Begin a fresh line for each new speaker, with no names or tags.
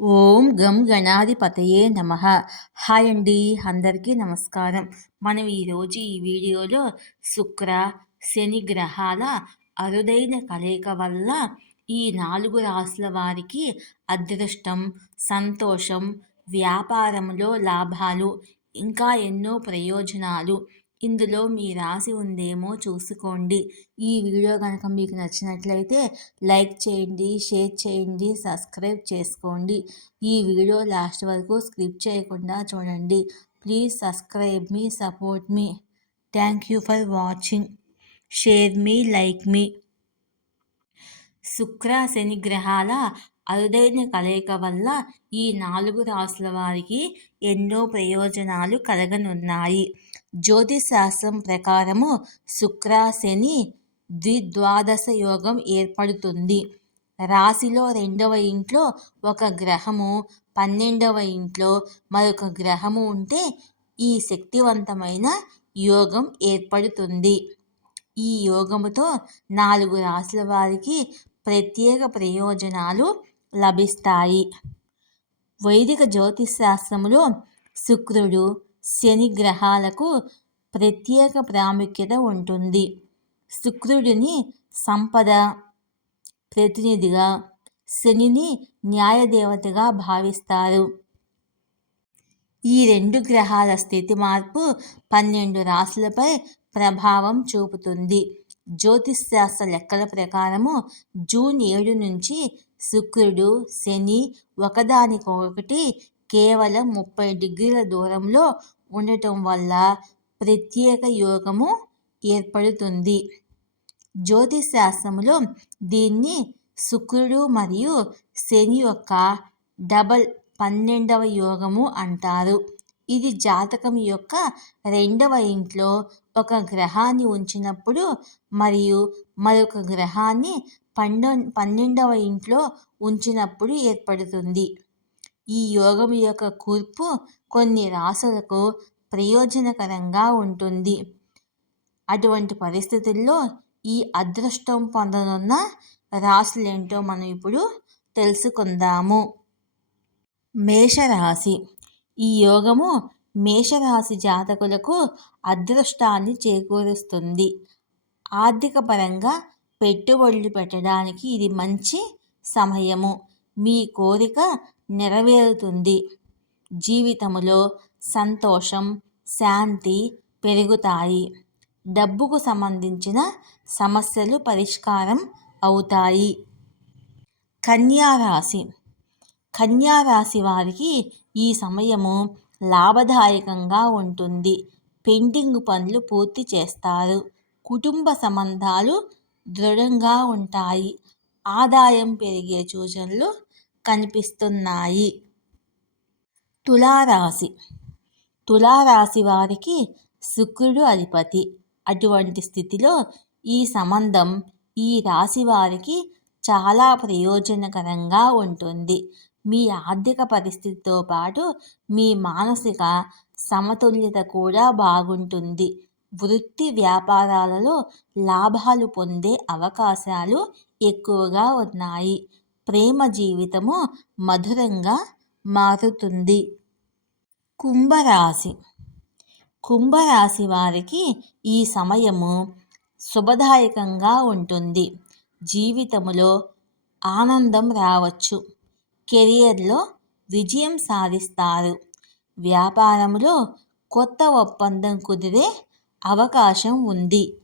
ఓం గం గణాధిపతయే నమ. హాయ్ అండి అందరికీ నమస్కారం. మనం ఈరోజు ఈ వీడియోలో శుక్ర శని గ్రహాల అరుదైన కలయిక వల్ల ఈ నాలుగు రాసుల వారికి అదృష్టం సంతోషం వ్యాపారంలో లాభాలు ఇంకా ఎన్నో ప్రయోజనాలు. ఇందులో మీ రాసి ఉందేమో చూసుకోండి. ఈ వీడియో కనుక మీకు నచ్చినట్లయితే లైక్ చేయండి షేర్ చేయండి సబ్స్క్రైబ్ చేసుకోండి. ఈ వీడియో లాస్ట్ వరకు స్క్రిప్ చేయకుండా చూడండి. ప్లీజ్ సబ్స్క్రైబ్ మీ support me. Thank you for watching. Share me like మీ. శుక్ర శని గ్రహాల అరుదైన కలయిక వల్ల ఈ నాలుగు రాసుల వారికి ఎన్నో ప్రయోజనాలు కలగనున్నాయి. జ్యోతిశాస్త్రం ప్రకారము శుక్రాశని ద్విద్వాదశ యోగం ఏర్పడుతుంది. రాశిలో రెండవ ఇంట్లో ఒక గ్రహము పన్నెండవ ఇంట్లో మరొక గ్రహము ఉంటే ఈ శక్తివంతమైన యోగం ఏర్పడుతుంది. ఈ యోగముతో నాలుగు రాశుల వారికి ప్రత్యేక ప్రయోజనాలు లభిస్తాయి. వైదిక జ్యోతిశాస్త్రములో శుక్రుడు శని గ్రహాలకు ప్రత్యేక ప్రాముఖ్యత ఉంటుంది. శుక్రుడిని సంపద ప్రతినిధిగా శనిని న్యాయదేవతగా భావిస్తారు. ఈ రెండు గ్రహాల స్థితి మార్పు పన్నెండు రాశులపై ప్రభావం చూపుతుంది. జ్యోతిష్ శాస్త్ర లెక్కల ప్రకారము జూన్ ఏడు నుంచి శుక్రుడు శని ఒకదానికొకటి కేవలం ముప్పై డిగ్రీల దూరంలో ఉండటం వల్ల ప్రత్యేక యోగము ఏర్పడుతుంది. జ్యోతిష్ శాస్త్రములో దీన్ని శుక్రుడు మరియు శని యొక్క డబల్ పన్నెండవ యోగము అంటారు. ఇది జాతకం యొక్క రెండవ ఇంట్లో ఒక గ్రహాన్ని ఉంచినప్పుడు మరియు మరొక గ్రహాన్ని పండ పన్నెండవ ఇంట్లో ఉంచినప్పుడు ఏర్పడుతుంది. ఈ యోగం యొక్క కూర్పు కొన్ని రాసులకు ప్రయోజనకరంగా ఉంటుంది. అటువంటి పరిస్థితుల్లో ఈ అదృష్టం పొందనున్న రాశులేంటో మనం ఇప్పుడు తెలుసుకుందాము. మేషరాశి. ఈ యోగము మేషరాశి జాతకులకు అదృష్టాన్ని చేకూరుస్తుంది. ఆర్థిక పరంగా పెట్టుబడులు పెట్టడానికి ఇది మంచి సమయము. మీ కోరిక నెరవేరుతుంది. జీవితంలో సంతోషం శాంతి పెరుగుతాయి. డబ్బుకు సంబంధించిన సమస్యలు పరిష్కారం అవుతాయి. కన్యారాశి. కన్యారాశి వారికి ఈ సమయము లాభదాయకంగా ఉంటుంది. పెండింగ్ పనులు పూర్తి చేస్తారు. కుటుంబ సంబంధాలు దృఢంగా ఉంటాయి. ఆదాయం పెరిగే సూచనలు కనిపిస్తున్నాయి. తులారాశి. తులారాశి వారికి శుక్రుడు అధిపతి. అటువంటి స్థితిలో ఈ సంబంధం ఈ రాశి వారికి చాలా ప్రయోజనకరంగా ఉంటుంది. మీ ఆర్థిక పరిస్థితితో పాటు మీ మానసిక సమతుల్యత కూడా బాగుంటుంది. వృత్తి వ్యాపారాలలో లాభాలు పొందే అవకాశాలు ఎక్కువగా ఉన్నాయి. ప్రేమ జీవితము మధురంగా మారుతుంది. కుంభరాశి. కుంభరాశి వారికి ఈ సమయము శుభదాయకంగా ఉంటుంది. జీవితములో ఆనందం రావచ్చు. కెరియర్లో విజయం సాధిస్తారు. వ్యాపారంలో కొత్త ఒప్పందం కుదిరే అవకాశం ఉంది.